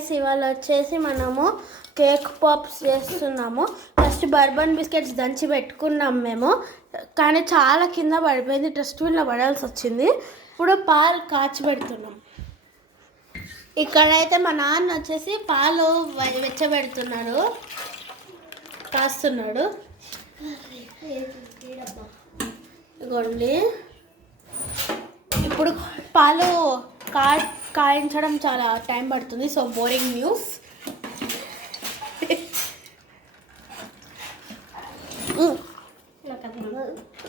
Guys ఇవాళ వచ్చేసి మనము కేక్ పాప్స్ చేస్తున్నాము. ఫస్ట్ బర్బన్ బిస్కెట్స్ దంచి పెట్టుకున్నాం మేము, కానీ చాలా కింద పడిపోయింది, డస్ట్బిన్లో పడాల్సి వచ్చింది. ఇప్పుడు పాలు కాచి పెడుతున్నాం. ఇక్కడైతే మా నాన్న వచ్చేసి పాలు వెచ్చబెడుతున్నాడు, కాస్తున్నాడు. ఇదిగోండి, ఇప్పుడు పాలు కాయించడం చాలా టైం పడుతుంది. So boring news.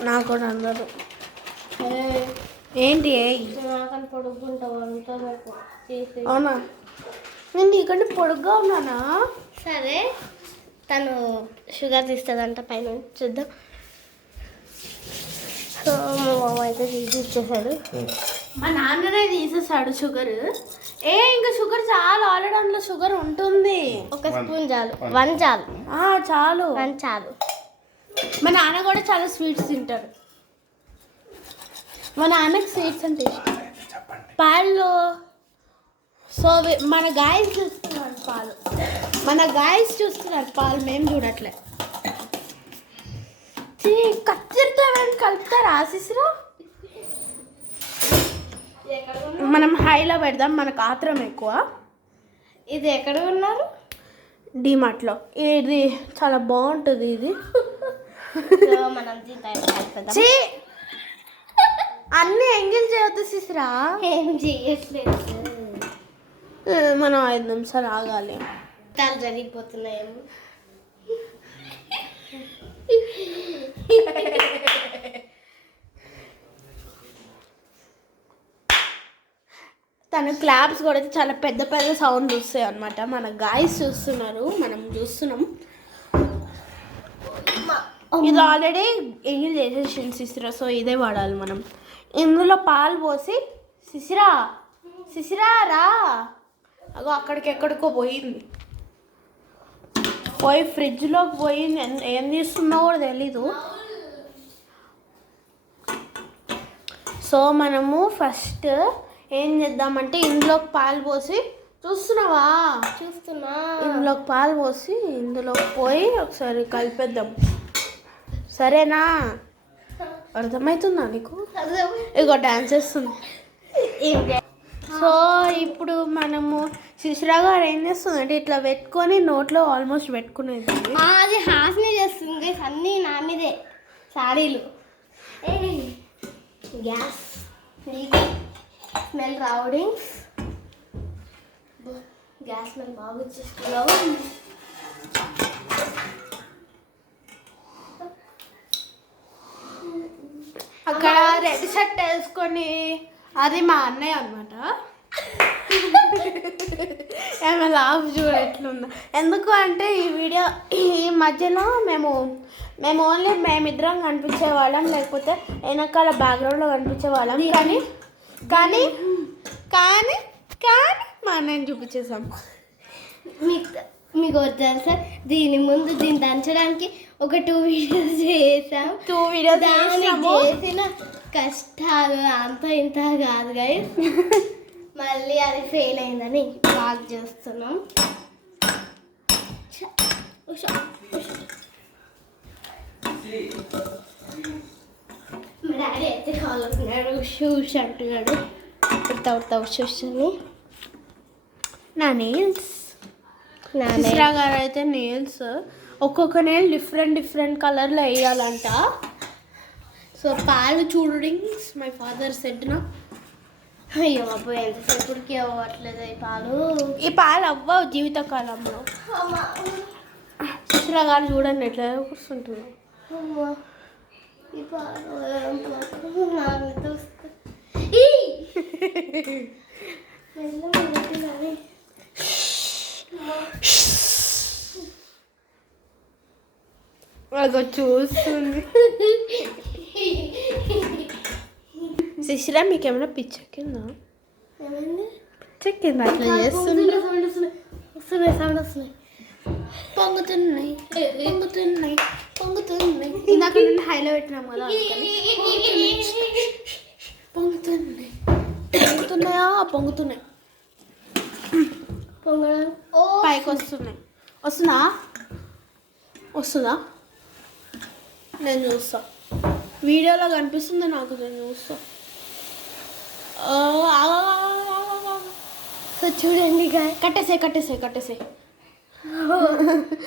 నాకు కూడా అందరు ఏంటి అవునా, నేను నీకంటే పొడుగ్గా ఉన్నానా? సరే, తను షుగర్ తీస్తుందంట పైన, చూద్దాం. సో మా మామ అయితే తీసి ఇచ్చేసాడు. మా నాన్ననే తీసేసాడు షుగర్. ఇంకా షుగర్ చాలా, ఆల్రెడీ అందులో షుగర్ ఉంటుంది. ఒక స్పూన్ చాలు, వన్ చాలు, చాలు, వన్ చాలు. మా నాన్న కూడా చాలా స్వీట్స్ తింటారు. మా నాన్నకి స్వీట్స్ అంటే ఇష్టం. పాలు. సో మన గాయస్ చూస్తున్నారు పాలు, మేము చూడట్లే. కత్తిరితో కలుపుతారా ఆశీస్సురా? మనం హైలో పెడదాం, మనకు ఆత్రం ఎక్కువ. ఇది ఎక్కడ ఉన్నారు? డిమార్ట్లో. ఇది చాలా బాగుంటుంది. ఇది మనం అన్నీ ఎంగిల్ చేయొద్దు శిశిరా. ఏం చేయట్లేదు, మనం 5 నిమిషాలు ఆగాలి. కాలు జరిగిపోతున్నాయేమో. తను క్లాప్స్ కూడా చాలా పెద్ద పెద్ద సౌండ్ వస్తాయి అనమాట. మన గాయస్ చూస్తున్నారు, మనం చూస్తున్నాం. ఇది ఆల్రెడీ ఎంగిల్ చేసేసింది శిశిరా, సో ఇదే వాడాలి మనం. ఇందులో పాలు పోసి శిశిరా రా, అగో అక్కడికి ఎక్కడికో పోయింది, పోయి ఫ్రిడ్జ్లోకి పోయింది. ఏం తీస్తుందో కూడా తెలీదు. సో మనము ఫస్ట్ ఏం చేద్దామంటే ఇందులోకి పాలు పోసి, చూస్తున్నా, ఇందులోకి పాలు పోసి ఇందులో పోయి ఒకసారి కలిపేద్దాం. సరేనా? అర్థమవుతుందా నీకు? ఇగో డాన్స్ చేస్తుంది. సో ఇప్పుడు మనము శిశిరా గారు ఏం చేస్తుందంటే ఇట్లా పెట్టుకొని నోట్లో ఆల్మోస్ట్ పెట్టుకునేది. అది హాస్ని చేస్తుంది. అన్నీ నా మీదే సాడీలు. గ్యాస్ స్మెల్ రావడింగ్స్, గ్యాస్ స్మెల్ బాగా వచ్చేస్తున్నావు. అక్కడ రెడ్ షర్ట్ వేసుకొని, అది మా అన్నయ్య అనమాట. ఏమో లాభ చూడ ఎట్లుందో. ఎందుకు అంటే ఈ మధ్యలో మేము ఓన్లీ మేమిద్దరం కనిపించే వాళ్ళం, లేకపోతే వెనకాల బ్యాక్గ్రౌండ్లో కనిపించే వాళ్ళం. కానీ మా అన్నయ్యని చూపించేసాం. మీకు తెలుసా, దీని ముందు దీన్ని దంచడానికి ఒక 2 వీడియోస్ చేసాం. 2 వీడియోస్ చేసిన కష్టాలు అంత ఇంత కాదు గైస్. మళ్ళీ అది ఫెయిల్ అయిందని బాగా చేస్తున్నాం. మా డాడీ అయితే కావాలన్నాడు, షూస్ అంటున్నాడు. ఉడతావు షూస్ అని. నా నెయిల్స్ శిశిరా గారు అయితే నెయిల్స్ ఒక్కొక్క నెయిల్ డిఫరెంట్ కలర్లో వేయాలంట. సో పాలు చూడరింగ్స్ మై ఫాదర్ సెడ్ నా. అయ్యో అబ్బాయి, ఎంతసేపటికి అవ్వట్లేదు ఈ పాలు అవ్వవు జీవితకాలంలో. శిశిరా గారు చూడండి ఎట్లా కూర్చుంటున్నావు. ఈ పాలు అగో చూస్తుంది. శిశిరా మీకేమైనా పిచ్చెక్కిందా? పిచ్చెక్కిందా అట్లా చేస్తుంది? పొంగుతున్నాయి. ఇందాక నేను హైలో పెట్టినాం కదా, పొంగుతున్నాయా? పొంగుతున్నాయి. పైకి వస్తున్నాయి. వస్తుందా? నేను చూస్తా. వీడియోలో కనిపిస్తుంది నాకు, నేను చూస్తా. సో చూడండి కట్టేసే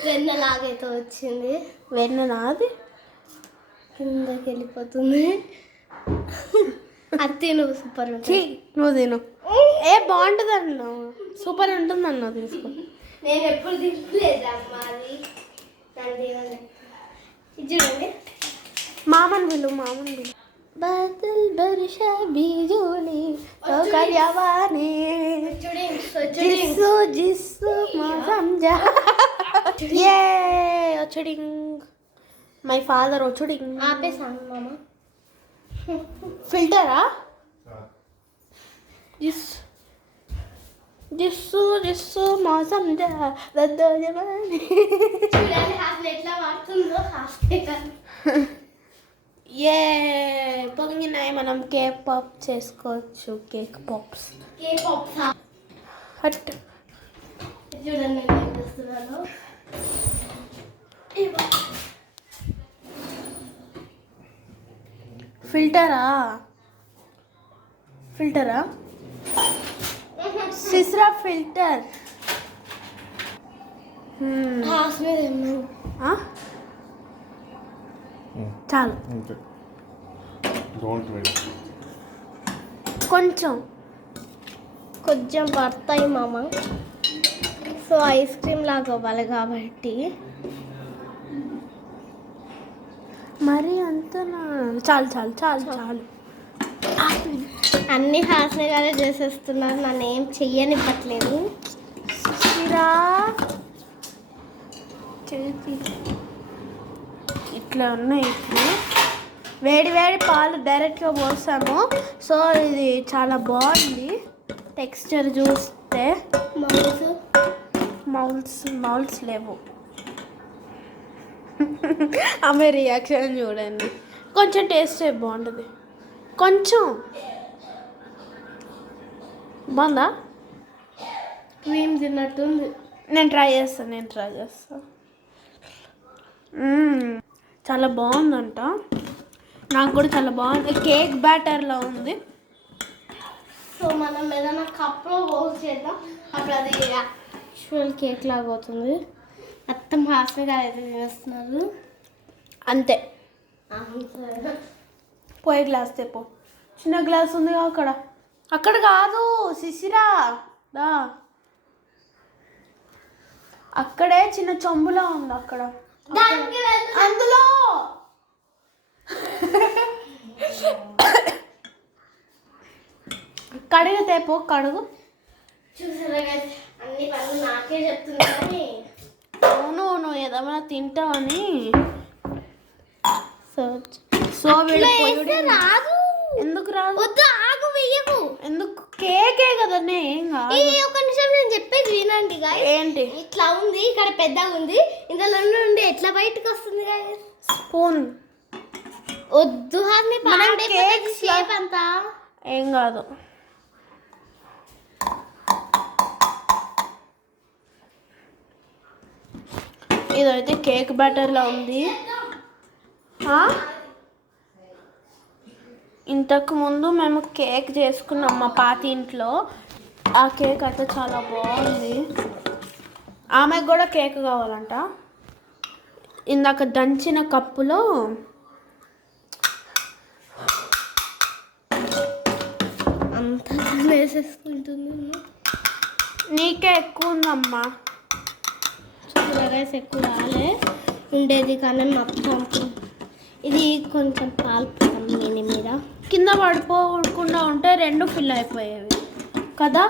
వెన్నలాగైతే వచ్చింది. వెన్న నాది కిందకి వెళ్ళిపోతుంది. అది నువ్వు సూపర్ ఉంటుంది. నువ్వు తిను. బాగుంటుంది అన్నావు, సూపర్ ఉంటుంది అన్నావు, తీసుకో. నేను ఎప్పుడు తినలేదు అమ్మా అది. ఇది చూడండి. మామని పిలు. बादल बरसा बिजुली तो करियावाने जिसु मौसम जा ये ओछड़िंग माय फादर ओछड़िंग आपे सांग मामा फिल्टरा जिसु मौसम जा दद्दो जवानी చూడాలి హాఫ్ ఎట్లా వాడుతుందో హాఫ్ ఏ పొంగినాయి. మనం కేక్ పాప్ చేసుకోవచ్చు. కేక్ పాప్స్ హట్ చూడండి నేను ఏం చేస్తున్నాను. ఫిల్టరా సిస్రా ఫిల్టర్. హాఫ్ మీద ఏమన్నా చాలు, కొంచెం పడతాయి మామ. సో ఐస్ క్రీమ్ లాగా అవ్వాలి కాబట్టి మరి అంత చాలు. అన్ని హాస్యగానే చేసేస్తున్నారు, నన్ను ఏం చెయ్యనివ్వట్లేదు. ఇట్లా ఉన్నాయి. ఇప్పుడు వేడి పాలు డైరెక్ట్గా పోసాము. సో ఇది చాలా బాగుంది టెక్స్చర్ చూస్తే. మౌల్స్ లేవు. ఆమె రియాక్షన్ చూడండి. కొంచెం టేస్ట్ బాగుంటుంది. కొంచెం బాగుందా? క్రీమ్ తిన్నట్టుంది. నేను ట్రై చేస్తాను. చాలా బాగుందంట. నాకు కూడా చాలా బాగుంది. కేక్ బ్యాటర్లో ఉంది. సో మనం ఏదైనా కప్లో పోస్ట్ చేద్దాం, అప్పుడు అది యాక్చువల్ కేక్ లాగా అవుతుంది. మొత్తం హాస్పిగా అయితే చేస్తున్నారు అంతే. పోయే గ్లాస్ తెపో. చిన్న గ్లాస్ ఉంది అక్కడ కాదు శిశిరా దా. అక్కడే చిన్న చెంబులా ఉంది అక్కడ అందులో. కడుగు తేపో కడుగు. చూసారా అన్ని పనులు నాకే చెప్తున్నాను. అవును, నువ్వు ఏదైనా తింటావని. సో రాదు. ఎందుకు రాదు? వద్దు, ఆగు, వెయ్యకు. ఎందుకు? కేకే కదా. ఏం కాదు. ఒక నిమిషం నేను చెప్పేది వినండి. ఏంటి? ఇట్లా ఉంది, ఇక్కడ పెద్దగా ఉంది, ఇందులో నుండి ఎట్లా బయటకు వస్తుంది? స్పూన్ వద్దు, షేప్ అంతా ఏం కాదు. ఇదైతే కేక్ బ్యాటర్లో ఉంది. ఇంతకు ముందు మేము కేక్ చేసుకున్నాం మా పాత ఇంట్లో. ఆ కేక్ అయితే చాలా బాగుంది. ఆమెకు కూడా కేక్ కావాలంట. ఇందాక దంచిన కప్పులో అంతా వేసేసుకుంటుంది. నీకే ఎక్కువ ఉందమ్మా. రైస్ ఎక్కువ రాలే ఉండేది, కానీ మొత్తం ఇది కొంచెం పాలు దీని మీద కింద పడిపోకుండా ఉంటే రెండు ఫిల్ అయిపోయేవి కదా.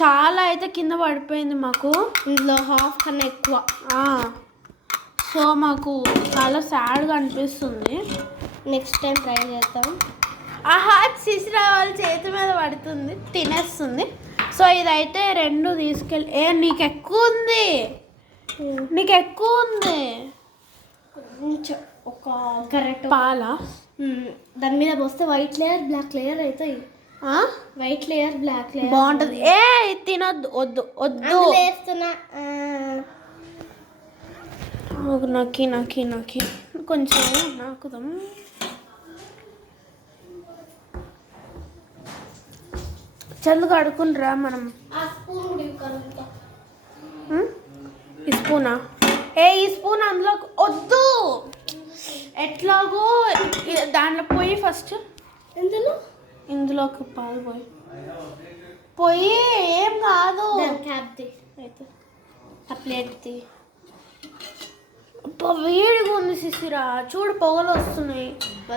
చాలా అయితే కింద పడిపోయింది మాకు. ఇందులో హాఫ్ కన్నా ఎక్కువ. సో మాకు చాలా సాడ్గా అనిపిస్తుంది. నెక్స్ట్ టైం ట్రై చేద్దాం. శిశిరా వాళ్ళ చేతి మీద పడుతుంది, తినేస్తుంది. సో ఇదైతే రెండు తీసుకెళ్ళి. నీకు ఎక్కువ ఉంది. కొంచెం ఒక కరెక్ట్ పాల దాని మీద పోస్తే వైట్ లేయర్ బ్లాక్ లేయర్ అవుతాయి. వైట్ లేయర్ బ్లాక్ లేయర్ బాగుంటుంది. ఏ తినొద్దు, వద్దు వద్దు. వేస్తున్నా. నాకి కొంచెం నాకుదాం. చల్లుగా అడుకుండ్రా మనం. ఆ స్పూన్ కూడా ఇవ్వగలుగుతా. ఈ స్పూనా? ఈ స్పూన్ అందులో వద్దు. ఎట్లాగో దాంట్లో పోయి ఫస్ట్ ఇందులోకి పాలు పోయి ఏం కాదు. క్యాప్ అయితే ఆ ప్లేట్ది వేడిగా ఉంది సిసిరా, చూడు పొగలు వస్తున్నాయి.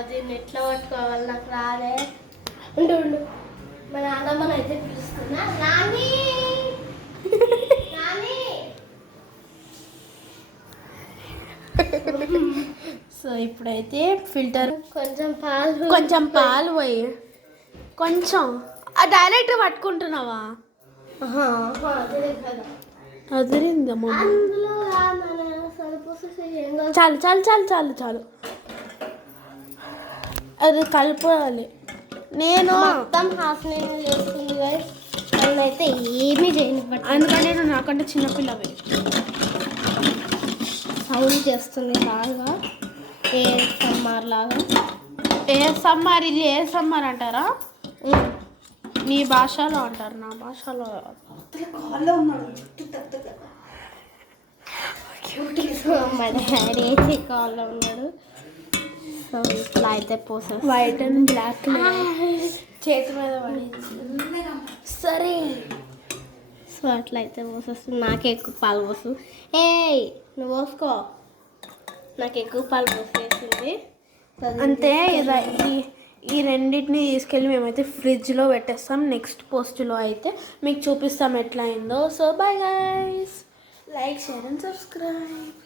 దీన్ని ఎట్లా పట్టుకోవాలి నాకు రాలే. ఉండు మా నాన్నమ్మని అయితే పిలుస్తున్నా. నాని నాని. సో ఇప్పుడైతే ఫిల్టర్ కొంచెం పాలు పోయి కొంచెం డైరెక్ట్ పట్టుకుంటున్నావా? అదిరిందమ్మా. అందులో చాలు చాలు చాలు చాలు చాలు, అది కలపాలి. నేను మొత్తం హాస్యం చేస్తుంది అయితే ఏమీ చేయను. అందుకని నేను నాకంటే చిన్నపిల్లవి. సౌండ్ చేస్తుంది బాగా, ఏ సమ్మార్ లాగా. ఇది ఏ సమ్మర్ అంటారా? మీ భాషలో అంటారు, నా భాషలో మా డాడీ కాల్లో ఉన్నాడు. సో ఇట్లా అయితే పోసా. వైట్ అండ్ బ్లాక్ చేతి మీద పడి సరే. సో అట్లా అయితే పోసేస్తుంది. నాకు ఎక్కువ పాలు పోసు. నువ్వు పోసుకో. నాకు ఎక్కువ పాలు పోసేసింది అంతే. ఈ రెండింటిని తీసుకెళ్ళి మేమైతే ఫ్రిడ్జ్లో పెట్టేస్తాం. నెక్స్ట్ పోస్ట్లో అయితే మీకు చూపిస్తాం ఎట్లా అయిందో. So bye guys, like share and subscribe.